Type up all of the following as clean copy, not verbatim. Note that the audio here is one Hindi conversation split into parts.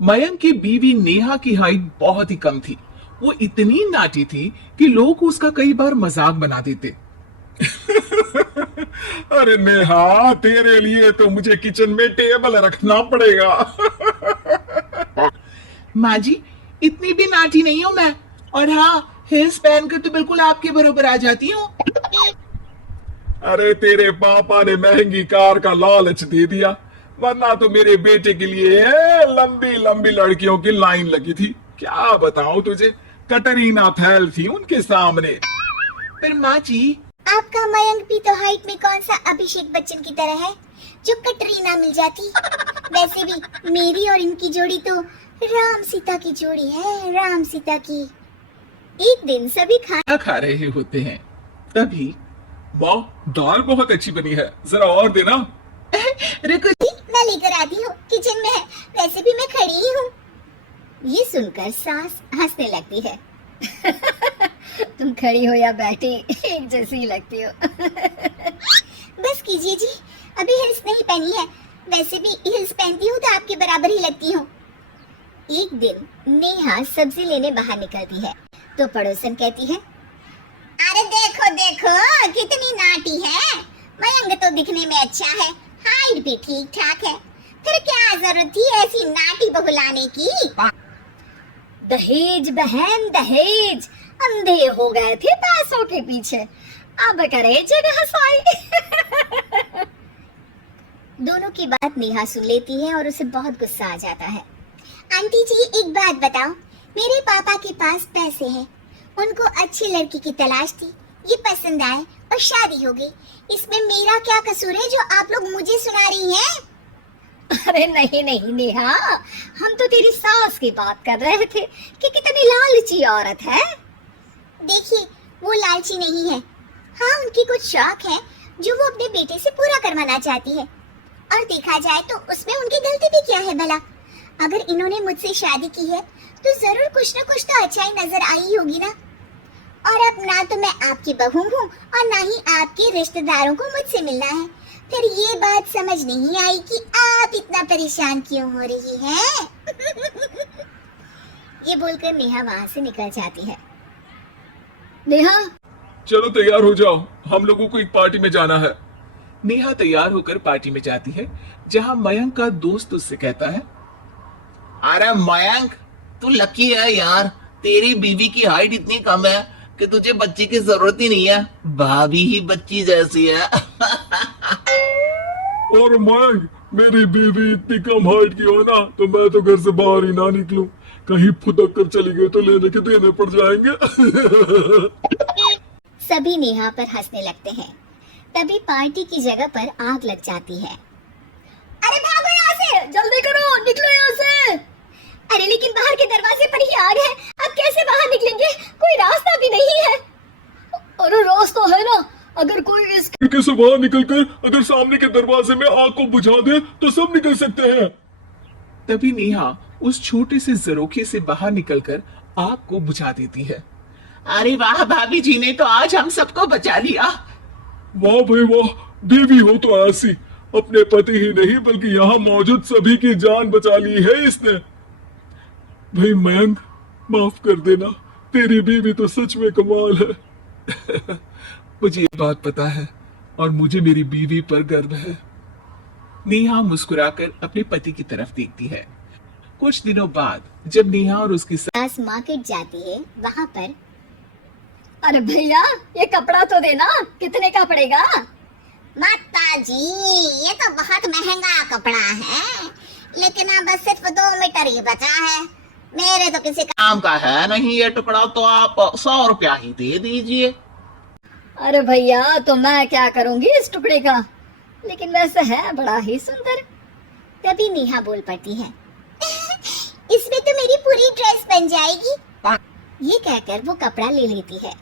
मयंक की बीवी नेहा की हाइट बहुत ही कम थी। वो इतनी नाटी थी कि लोग उसका कई बार मजाक बना देते। अरे नेहा, तेरे लिए तो मुझे किचन में टेबल रखना पड़ेगा। माँ जी, इतनी भी नाटी नहीं हूँ मैं। और हाँ, हिल्स पहनकर तो बिल्कुल आपके बराबर आ जाती हूँ। अरे तेरे पापा ने महंगी कार का लालच दे दिया, वरना तो मेरे बेटे के लिए लंबी लंबी लड़कियों की लाइन लगी थी। क्या बताऊं तुझे, कटरीना फैल थी उनके सामने। पर माँ जी, आपका मयंक भी तो हाइट में कौन सा अभिषेक बच्चन की तरह है जो कटरीना मिल जाती। वैसे भी मेरी और इनकी जोड़ी तो राम सीता की जोड़ी है, राम सीता की। एक दिन सभी खाना खा रहे होते हैं, तभी वाह, दाल बहुत अच्छी बनी है, जरा और देना। रुको, मैं लेकर आती हूँ, किचन में है, वैसे भी मैं खड़ी ही हूँ। ये सुनकर सास हंसने लगती है। तुम खड़ी हो या बैठी, एक जैसी ही लगती हो। बस कीजिए जी, अभी हिल्स नहीं पहनी है, वैसे भी हिल्स पहनती हूँ तो आपके बराबर ही लगती हूँ। एक दिन नेहा सब्जी लेने बाहर निकलती है तो पड़ोसन कहती है, अरे देखो देखो कितनी नाटी है, मयंक तो दिखने में अच्छा है, हाइट भी ठीक ठाक है, फिर क्या जरूरत थी ऐसी नाटी बहू लाने की। दहेज बहन दहेज, अंधे हो गए थे पैसों के पीछे, अब करे जगह साई। दोनों की बात नेहा सुन लेती है और उसे बहुत गुस्सा आ जाता है। आंटी जी एक बात बताओ, मेरे पापा के पास पैसे हैं, उनको अच्छी लड़की की तलाश थी, ये पसंद आए और शादी हो गई, इसमें मेरा क्या कसूर है जो आप लोग मुझे सुना रही हैं? अरे नहीं नहीं नेहा, हम तो तेरी सास की बात कर रहे थे कि कितनी लालची औरत है। देखिए वो लालची नहीं है, हाँ उनकी कुछ शौक है जो वो अपने बेटे से पूरा करवाना चाहती है, और देखा जाए तो उसमें उनकी गलती भी क्या है भला। अगर इन्होंने मुझसे शादी की है तो जरूर कुछ न कुछ तो अच्छाई नजर आई होगी ना। और अब ना तो मैं आपकी बहू हूँ और ना ही आपके रिश्तेदारों को मुझसे मिलना है, फिर ये बात समझ नहीं आई कि आप इतना परेशान क्यों हो रही हैं। ये बोलकर नेहा वहाँ से निकल जाती है। नेहा, चलो तैयार हो जाओ, हम लोगों को एक पार्टी में जाना है। नेहा तैयार होकर पार्टी में जाती है, जहां मयंक का दोस्त उससे कहता है, अरे मयंक, तू लकी है यार, तेरी बीवी की हाइट इतनी कम है कि तुझे बच्ची की जरूरत ही नहीं है, भाभी ही बच्ची जैसी है। और मयंक, मेरी बीवी इतनी कम हाइट की हो ना तो मैं तो घर से बाहर ही ना निकलूं, कहीं फुदक कर चली गई तो लेने के देने पड़ जाएंगे। सभी नेहा पर हंसने लगते हैं। तभी पार्टी की जगह पर आग लग जाती है। अरे भागो यहाँ से, जल्दी करो, निकलो यहाँ से। अरे लेकिन बाहर के दरवाजे पर ही आग है, अब कैसे बाहर निकलेंगे, कोई रास्ता भी नहीं है। अरे रास्ता है ना, अगर कोई इस खिड़की से बाहर निकलकर अगर सामने के दरवाजे में आग को बुझा दे तो सब निकल सकते हैं। तभी नेहा उस छोटे से जरोखे से बाहर निकलकर आग को बुझा देती है। अरे वाह, भाभी जी ने तो आज हम सबको बचा लिया। वाह भाई वाह, बीवी हो तो ऐसी, अपने पति ही नहीं बल्कि यहाँ मौजूद सभी की जान बचा ली है इसने। भाई मयंक, माफ कर देना, तेरी बीवी तो सच में कमाल है। मुझे ये बात पता है और मुझे मेरी बीवी पर गर्व है। नेहा मुस्कुराकर अपने पति की तरफ देखती है। कुछ दिनों बाद जब नेहा और उसकी सास मार्केट जाती है, वहाँ पर, अरे भैया ये कपड़ा तो देना, कितने का पड़ेगा? माता जी ये तो बहुत महंगा कपड़ा है, लेकिन अब बस सिर्फ 2 मीटर ही बचा है, मेरे तो किसी काम का है नहीं ये टुकड़ा, तो आप 100 रुपया ही दे दीजिए। अरे भैया तो मैं क्या करूंगी इस टुकड़े का, लेकिन वैसे है बड़ा ही सुंदर। तभी नेहा बोल पड़ती है, इसमें तो मेरी पूरी ड्रेस बन जाएगी। ये कहकर वो कपड़ा ले लेती है।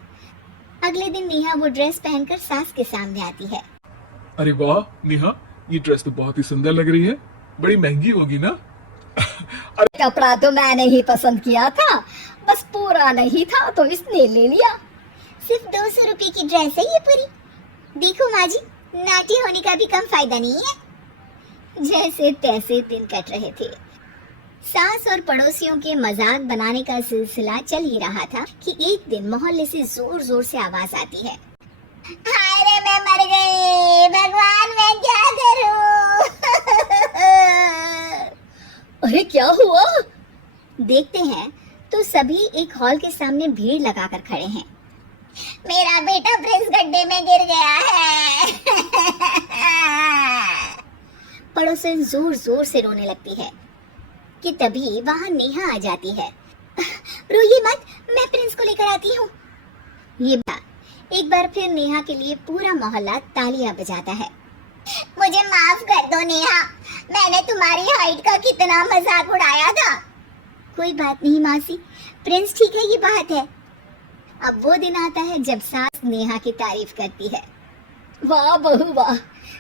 अगले दिन नेहा वो ड्रेस पहनकर सास के सामने आती है। अरे वाह नेहा, ये ड्रेस तो बहुत ही सुंदर लग रही है, बड़ी महंगी होगी ना? कपड़ा तो मैंने ही पसंद किया था, बस पूरा नहीं था तो इसने ले लिया। सिर्फ 200 रुपए की ड्रेस है ये पूरी। देखो माँ जी, नाटी होने का भी कम फायदा नहीं है। जैसे तैसे दिन कट रहे थे। सास और पड़ोसियों के मजाक बनाने का सिलसिला चल ही रहा था कि एक दिन मोहल्ले से जोर जोर से आवाज आती है, हाय रे मैं मर गई, भगवान मैं क्या करूं? अरे क्या हुआ? देखते हैं तो सभी एक हॉल के सामने भीड़ लगाकर खड़े हैं। मेरा बेटा प्रिंस गड्ढे में गिर गया है। पड़ोसन जोर जोर से रोने लगती है कि तभी वहां नेहा आ जाती है। रोइए मत, मैं प्रिंस को लेकर आती हूँ। ये एक बार फिर नेहा के लिए पूरा मोहल्ला तालियां बजाता है। मुझे माफ कर दो नेहा, मैंने तुम्हारी हाइट का कितना मजाक उड़ाया था। कोई बात नहीं मासी, प्रिंस ठीक है, ये बात है। अब वो दिन आता है जब सास नेहा की तारीफ करती है। वाह बहू वाह,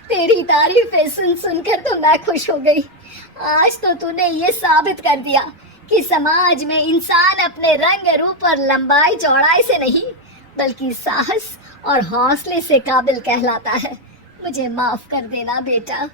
तेरी तारीफें सुन सुनकर तो मैं खुश हो गई। आज तो तूने ये साबित कर दिया कि समाज में इंसान अपने रंग रूप और लंबाई चौड़ाई से नहीं बल्कि साहस और हौसले से काबिल कहलाता है। मुझे माफ कर देना बेटा।